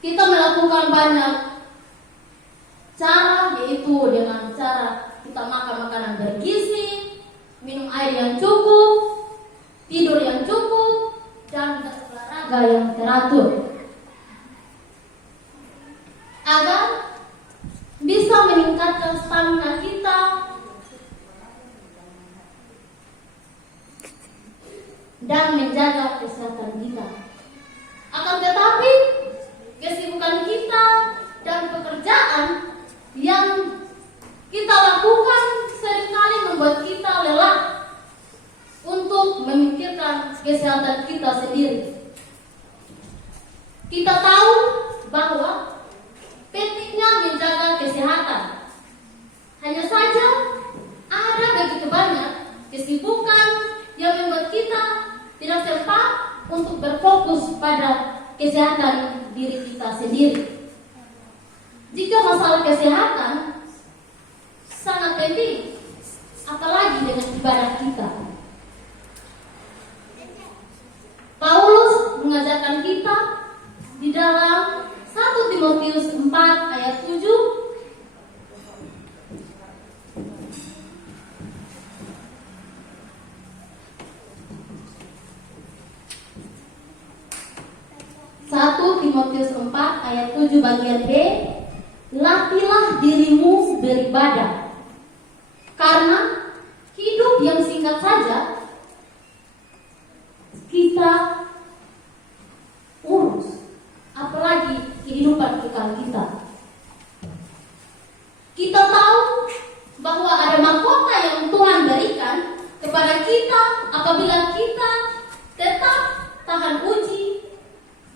Kita melakukan banyak cara, yaitu dengan cara kita makan makanan bergizi, minum air yang cukup, tidur yang cukup, dan berolahraga yang teratur, agar bisa meningkatkan stamina kita dan menjaga kesehatan kita. Akan tetapi kesibukan kita dan pekerjaan yang kita lakukan seringkali membuat kita lelah untuk memikirkan kesehatan kita sendiri. Kita tahu bahwa pentingnya menjaga kesehatan. Hanya saja ada begitu banyak kesibukan yang membuat kita tidak sempat untuk berfokus pada kesehatan diri kita sendiri. Jika masalah kesehatan sangat penting, apalagi dengan ibadah kita. Paulus mengajarkan kita di dalam 1 Timotius 4 ayat 7, Timotius 4 ayat 7 bagian B, latihlah dirimu beribadah, karena hidup yang singkat saja kita urus, apalagi kehidupan kekal kita. Kita tahu bahwa ada mahkota yang Tuhan berikan kepada kita apabila kita tetap tahan uji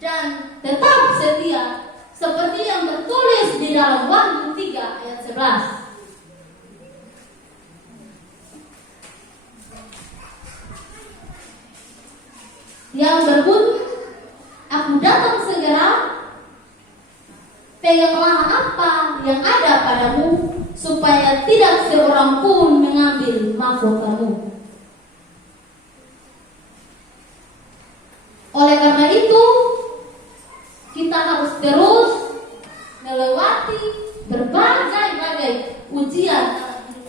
dan tetap setia, seperti yang tertulis di dalam Wahyu 3 ayat 11. Yang berbunyi, aku datang segera, peganglah apa yang ada padamu, supaya tidak seorang pun mengambil mahkotamu. Oleh karena itu, kita harus terus melewati berbagai ujian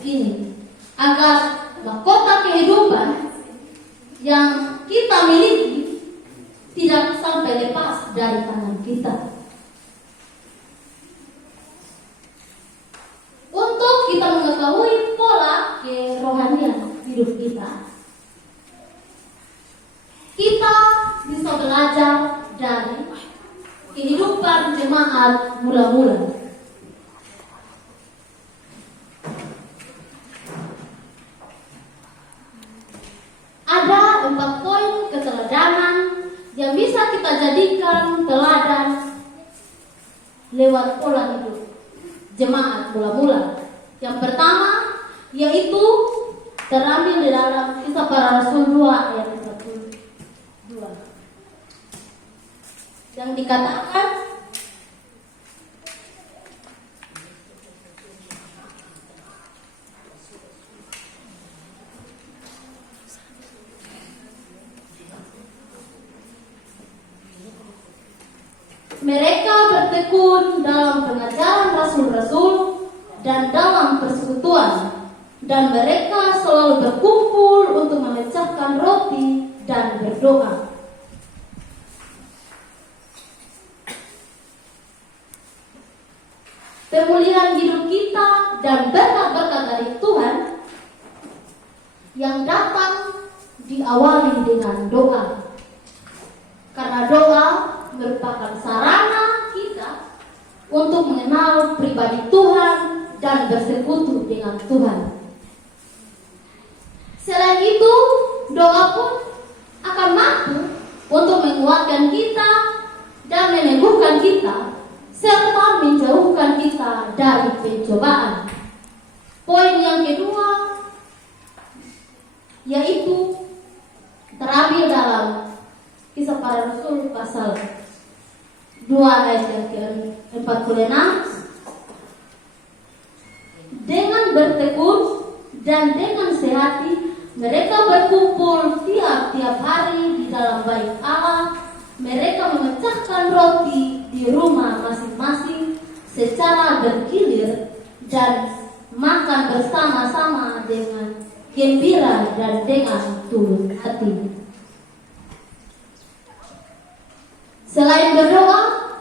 ini, agar mahkota kehidupan yang kita miliki tidak sampai lepas dari tangan kita. Untuk kita mengetahui pola kerohanian hidup kita, kita bisa belajar dari kehidupan jemaat mula-mula. Ada 4 poin keteladanan yang bisa kita jadikan teladan lewat pola hidup jemaat mula-mula. Yang pertama yaitu terambil di dalam Kisah Para Rasul 2 ayat 42, yang dikatakan, mereka bertekun dalam pengajaran rasul-rasul dan dalam persekutuan, dan mereka selalu berkumpul untuk memecahkan roti dan berdoa. Pemulihan hidup kita dan berkat-berkat dari Tuhan yang datang diawali dengan doa, karena doa merupakan sarana kita untuk mengenal pribadi Tuhan dan bersekutu dengan Tuhan. Selain itu, doa pun akan mampu untuk menguatkan kita dan meneguhkan kita, serta menjauhkan kita dari pencobaan. Poin yang kedua yaitu terambil dalam Kisah Para Rasul pasal 2 ayat yang ke-46. Dengan bertekun dan dengan sehati mereka berkumpul tiap-tiap hari di dalam bait Allah mereka memecahkan roti di rumah masing-masing secara bergilir dan makan bersama-sama dengan gembira dan dengan tulus hati. Selain berdoa,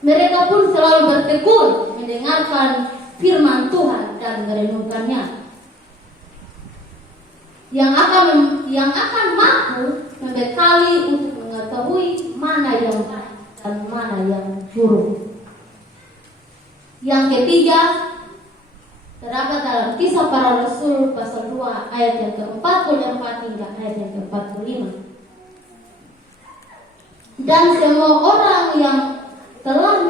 mereka pun selalu bertekun mendengarkan firman Tuhan dan merenungkannya, yang akan mampu membekali untuk mengetahui mana yang baik dan mana yang buruk. Yang ketiga, terdapat dalam Kisah Para Rasul pasal 2 ayat yang ke-44 hingga ayat yang ke-45. Dan semua orang yang telah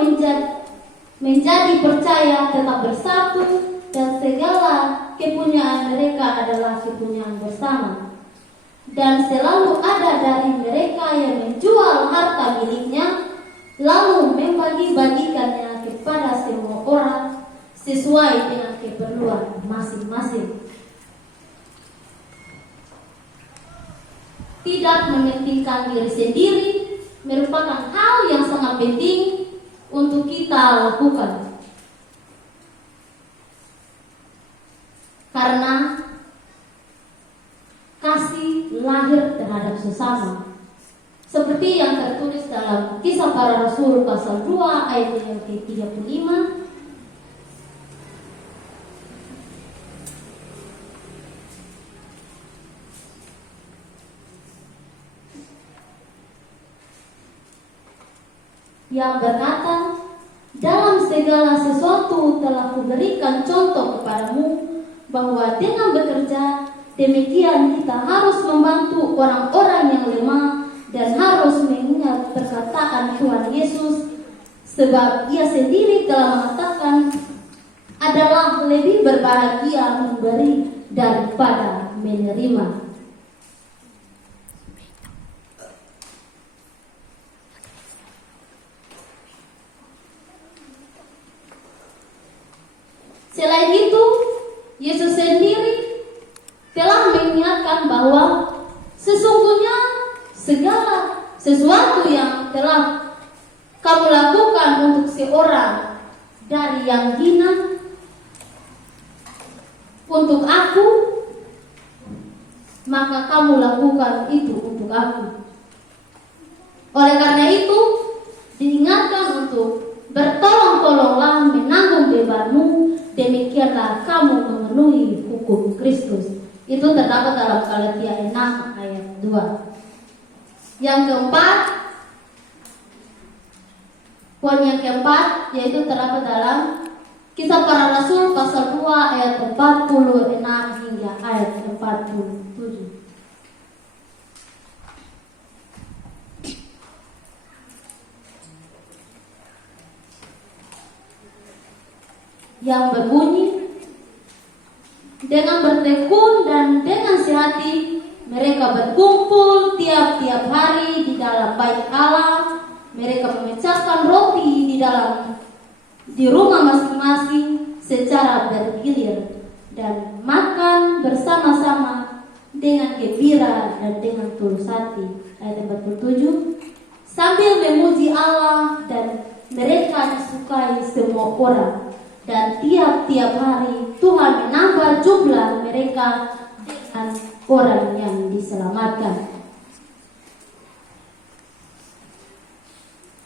menjadi percaya tetap bersatu, dan segala kepunyaan mereka adalah kepunyaan bersama. Dan selalu ada dari mereka yang menjual harta miliknya, lalu membagi-bagikannya kepada semua orang sesuai dengan keperluan masing-masing. Tidak mementingkan diri sendiri merupakan hal yang sangat penting untuk kita lakukan, karena kasih lahir terhadap sesama, seperti yang tertulis dalam Kisah Para Rasul pasal 2 ayat yang ke-35. Yang berkata, dalam segala sesuatu telah kuberikan contoh kepadamu, bahwa dengan bekerja demikian kita harus membantu orang-orang yang lemah dan harus mengingat perkataan Tuhan Yesus, sebab Ia sendiri telah mengatakan, adalah lebih berbahagia memberi daripada menerima. Selain itu, Yesus sendiri telah mengingatkan bahwa sesungguhnya segala sesuatu yang telah kamu lakukan untuk seorang dari yang hina untuk aku, maka kamu lakukan itu untuk aku. Oleh karena itu, diingatkan untuk bertolong-tolonglah menanggung bebanmu, demikianlah kamu memenuhi hukum Kristus. Itu terdapat dalam Galatia 6 ayat 2. Yang keempat, poin yang keempat yaitu terdapat dalam Kisah Para Rasul pasal 2 ayat 46 hingga ayat 47. Yang berbunyi, dengan bertekun dan dengan sehati mereka berkumpul tiap-tiap hari di dalam bait Allah. Mereka memecahkan roti di rumah masing-masing secara bergilir dan makan bersama-sama dengan gembira dan dengan tulus hati. Ayat 47, sambil memuji Allah, dan mereka disukai semua orang. Dan tiap-tiap hari Tuhan menambah jumlah mereka dengan orang yang diselamatkan.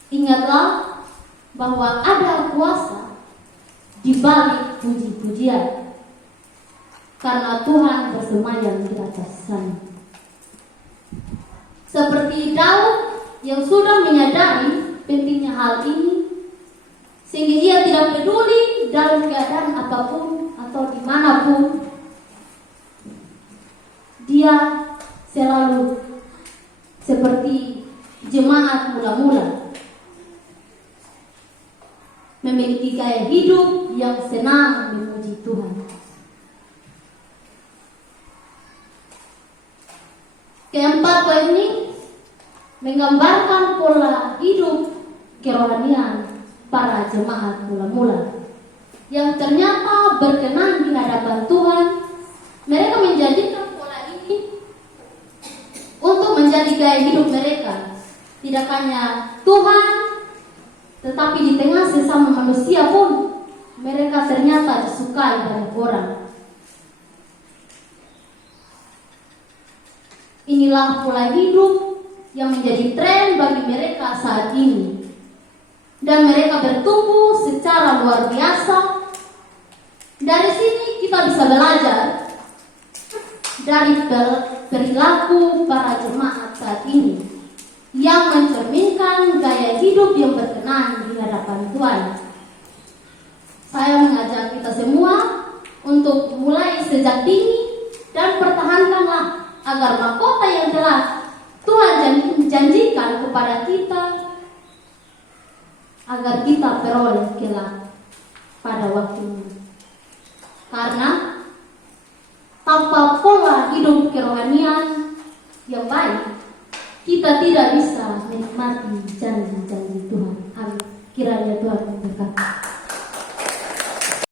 Ingatlah bahwa ada kuasa di balik puji-pujian, karena Tuhan bersemayam di atas sana. Seperti Daud yang sudah menyadari pentingnya hal ini, sehingga ia tidak peduli dalam keadaan apapun atau dimanapun, dia selalu seperti jemaat mula-mula memiliki gaya hidup yang senang memuji Tuhan. Keempat poin ini menggambarkan pola hidup kerohanian para jemaat mula-mula yang ternyata berkenan di hadapan Tuhan. Mereka menjadikan pola ini untuk menjadi gaya hidup mereka, tidak hanya Tuhan, tetapi di tengah sesama manusia pun mereka ternyata disukai banyak orang. Inilah pola hidup yang menjadi tren bagi mereka saat ini. Dan mereka bertumbuh secara luar biasa. Dari sini kita bisa belajar dari perilaku para jemaat saat ini yang mencerminkan gaya hidup yang berkenan di hadapan Tuhan. Saya mengajak kita semua untuk mulai sejak dini dan pertahankanlah agar mahkota yang telah Tuhan janjikan kepada kita agar kita peroleh kelak pada waktunya. Karena tanpa pola hidup kerohanian yang baik, kita tidak bisa menikmati janji-janji Tuhan. Amin. Kiranya Tuhan memberkati.